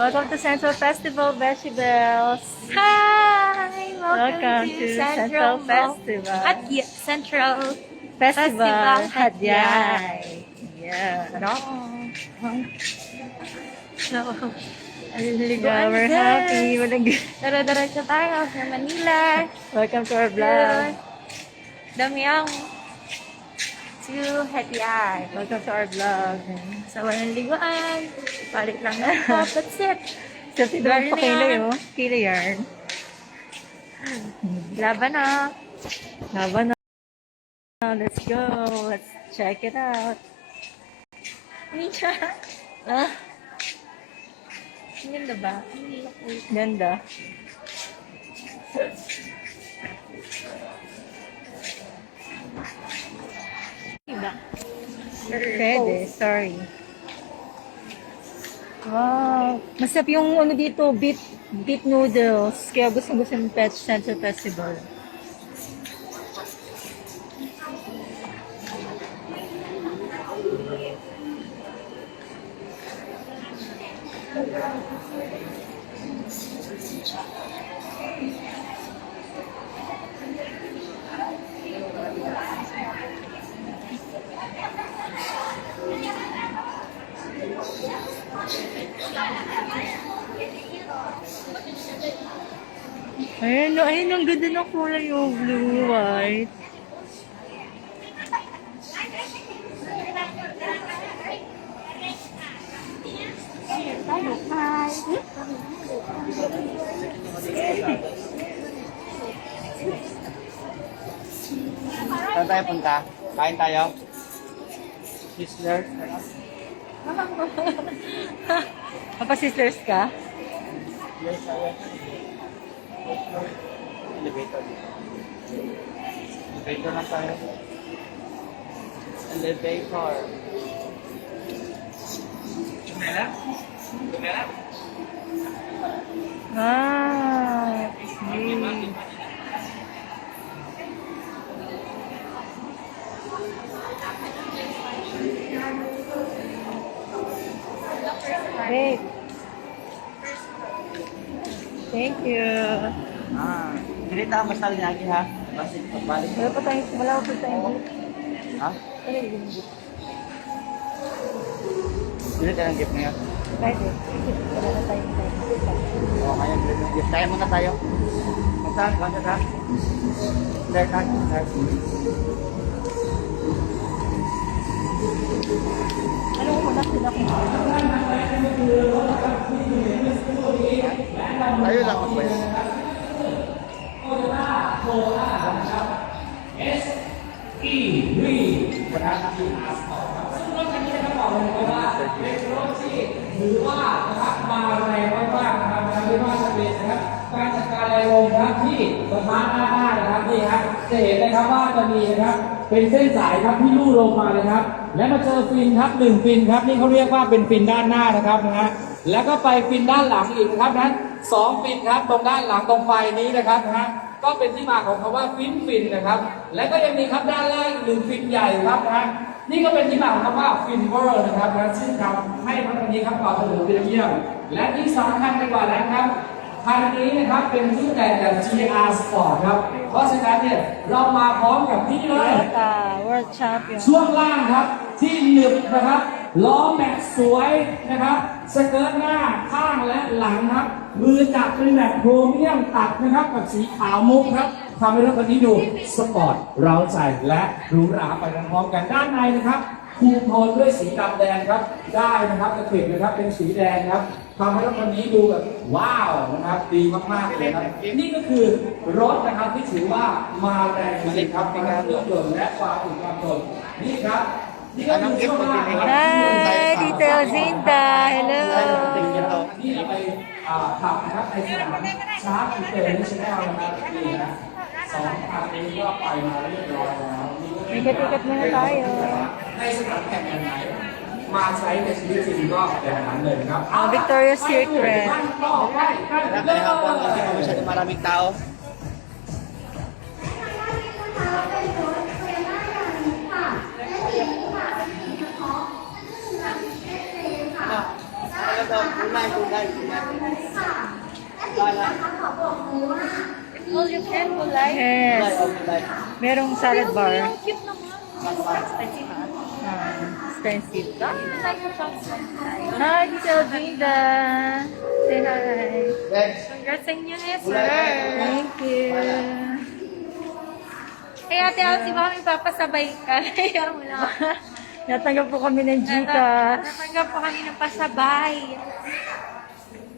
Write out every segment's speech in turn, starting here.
Welcome to Central Festival, Beshi Bells. Hi! Welcome to Central Festival. Central Festival Hadyay. Yeah. No. So, Yeah, we're happy. Dara-diretso tayo sa Manila. Welcome to our vlog. Damiang to Hadyay. Welcome to our vlog. Sa walang liguan. Palit lang ng top. That's it. So, doon pa kilo yun. Kilo yarn. Laban na. Laban na. Let's go. Let's check it out. Mika. Ah, Ang ganda ba? ganda. Diba? Pwede, sorry. Wow. Masarap yung ano dito, beef noodles. Kaya gusto ng Pet Central Festival. Ayun, ang ganda ng kulay yung blue, white. Saan tayo punta? Kain tayo? Sizzler? Mapa-sisters ka? Yes, tayo. Elevator. Elevator lang tayo. Elevator. Tumela? Tumela? Ah, great. Thank you. Hindi tayo masal lagi ha. Basta pagbalik. Wala pa tayong balik. Ha? Ano yung gift? Hindi tayo ng gift ngayon. Pwede. Wala na tayong time. Oo, ngayon. Gift tayo muna tayo. Magsaan? Bakit ha? Start ha? Start. Ano ko muna sila kung Tayo lang magbayad.หรือว่านะครับมาแรงมากๆนะครับไม่ว่าจะเป็นนะครับการจัดการแรงลมครับที่ประมาณหน้านะครับนี่ครับจะเห็นนะครับว่าจะมีนะครับเป็นเส้นสายครับที่ลู่ลงมาเลยครับและมาเจอฟินครับ1ฟินครับนี่เขาเรียกว่าเป็นฟินด้านหน้านะครับนะฮะแล้วก็ไปฟินด้านหลังอีกนะครับนั้น2ฟินครับตรงด้านหลังตรงไฟนี้นะครับนะฮะก็เป็นที่มาของคำว่าฟินนะครับและก็ยังมีครับด้านล่างอีก1ฟินใหญ่ครับนะฮะนี่ก็เป็นที่มาของคำว่าฟินเวอร์นะครับนะซึ่งทำให้รถคันนี้ครับต่อถนนเป็นเยี่ยมและที่สำคัญไปกว่านั้นครับคันนี้นะครับเป็นที่แต่งแบบ GR Sport ครับเพราะฉะนั้นเนี่ยเรามาพร้อมกับนี่เลย World Champion ช่วงล่างครับที่หนึบนะครับล้อแม็กสวยนะครับสเกิร์ตหน้าข้างและหลังครับมือจับเป็นแบบโครเมียมตัดนะครับกับสีขาวมุกครับทำให้รถคันนี้ดูสปอร์ตเร้าใจและหรูหราไปพร้อมๆกันด้านในนะครับคูลโทนด้วยสีดำแดงครับได้นะครับกระติกนะครับเป็นสีแดงครับทำให้รถคันนี้ดูแบบว้าวนะครับดีมากๆเลยครับนี่ก็คือรถนะครับที่ถือว่ามาแรงจริงๆครับในการเลือกยนต์และความอึดความทนนี่ครับนี่ก็คือช่วงล่างครับ Hi, Tito Zinta. Hello. นี่เราไปขับนะครับในสนามชาร์จอินเตอร์เนชั่นแนลนะครับนี่นะ2 คันนี้ก็ไปมาเรียบร้อยแล้วนี่ก็ Ikat-ikat muna tayo. ในสนามแข่งแบบไหนมาใช้ในชีวิตจริงก็แบบนั้นเลยครับ Victoria's Secret. Kaya habang hindi pa masyadong maraming tao. Kulay. Kulay. All you can, kulay. Yes. Kulay. Merong salad bar. Ang cute naman. Expensive, ha? Expensive. Like the pang Hi, Tita Elvida. Say hi. Red. Congrats sa inyo, eh, sir. Thank you. Hey, Ate Elsie, baka may papasabay ka. Kaya mo na. Natanggap po kami ng Gcash. Natanggap po kami ng pasabay.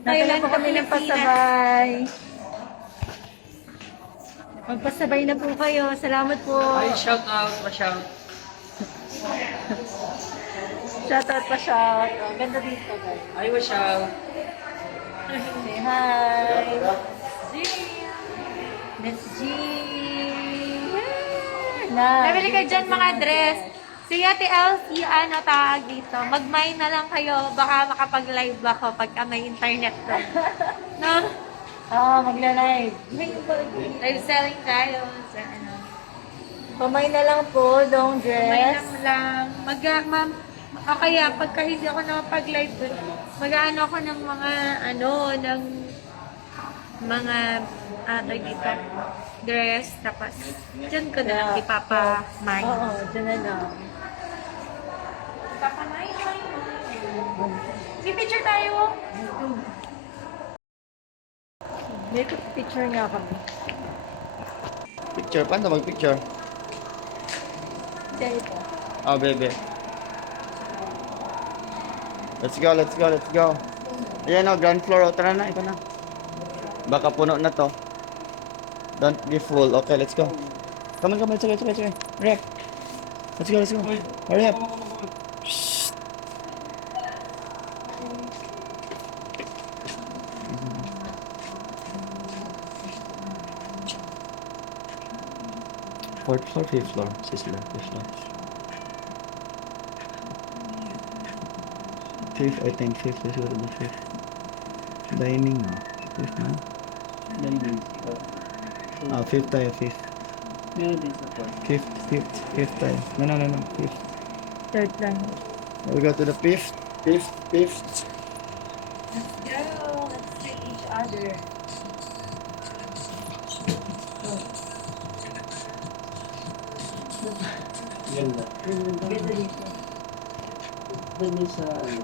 Natanggap po kami ng pasabay. Magpasabay na po kayo. Salamat po. shout out, pa-shout. Shoutout pa shout. Ganda dito, guys. Ay, shout. Say hi. Miss G. Na. Nabili ka dyan mga dress. Si Ate Elsie, ano tawag dito? Mag-mine na lang kayo. Baka makapag-live ako pagka may internet doon. No? Magla-live. Live selling tayo. Sa ano. Pamay na lang po, long May dress. lang. O kaya, pagka hindi ako nakapag-live doon, mag-ano ako ng mga, ng mga, dito, dress, tapos, dyan ko na lang ipapa-mine. Oo, dyan na lang. Ipapa-mine? Picture tayo. May picture nga kami. Picture. Paano mag-picture? Dyan ito. Oh, baby. Let's go. Ayan o, ground floor. O, tara na, ito na. Baka puno na to. Don't be full. Okay, let's go. Come on. Let's go. Hurry up. Let's go. Hurry up. Shh. Fourth floor, fifth floor. Fifth floor. Fifth, I think fifth. Let's go to the fifth. Dining, no? Fifth, no? Fifth tayo, fifth. Fifth tayo. No. Fifth. Third line. We'll go to the fifth. Fifth. Let's go. Let's see each other. Ganda. Ganda dito. Ganda sa ano?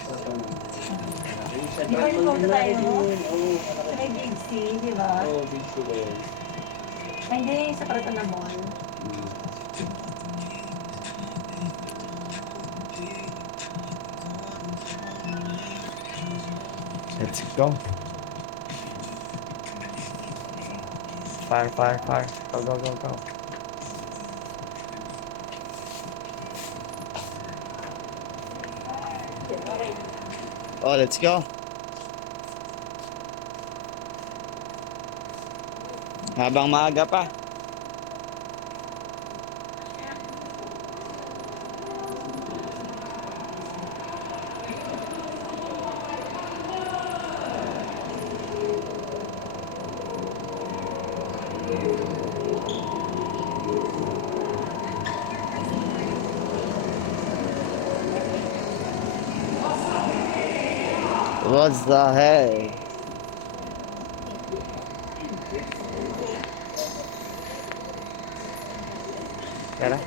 Sa tanong. Di ba yung photo tayo, no? Oo, Sa may Big C, di ba? oo, big sila yun. Ay, hindi yung sa Pratana Mall. Let's go. Fire. Go. Oh, let's go. Habang maaga pa. What's the hey? Tara.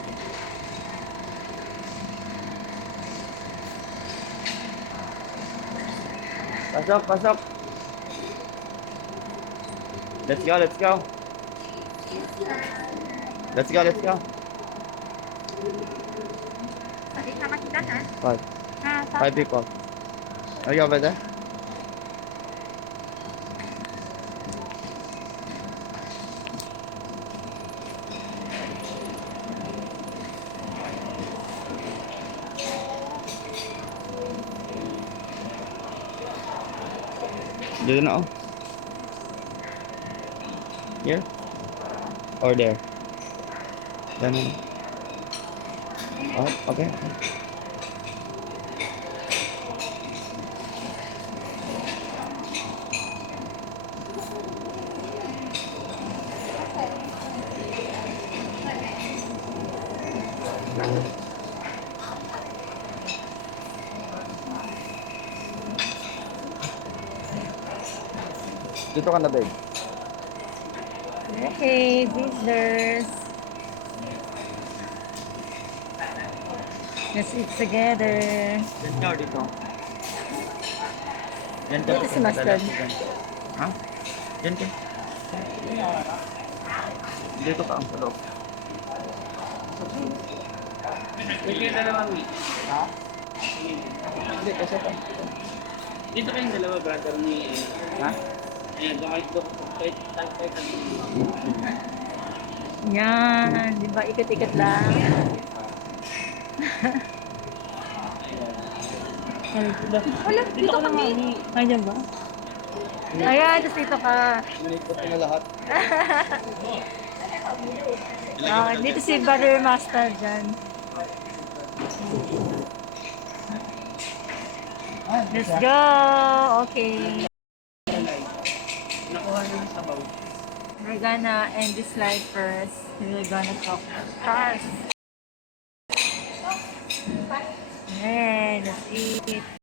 Pasok. Let's go. Let's go. Sabi ka makita na. Five. Ha, Five people. Are you over there? Do you know? Here? Or there? No. Oh, okay. Dito ka na, babe. Okay, visitors. Let's eat together. Diyan ka, dito. Diyan ka. Dito si Mustard. Ha? Diyan ka. Dito ka ang loob. Pwede na naman. Ha? Hindi, kasi ito. Dito kayong dalawa, brother ni... Ha? Ayan, kahit Yan, di ba? Ikot-ikot lang. Wala, dito kami. Ay, dyan ba? Ayan, tapos dito ka. Inikot ko na lahat. Dito si Brother Master dyan. Let's go! Okay. nakuha nyo sa baw. We're gonna end this live first. We're gonna talk cars. And let's eat.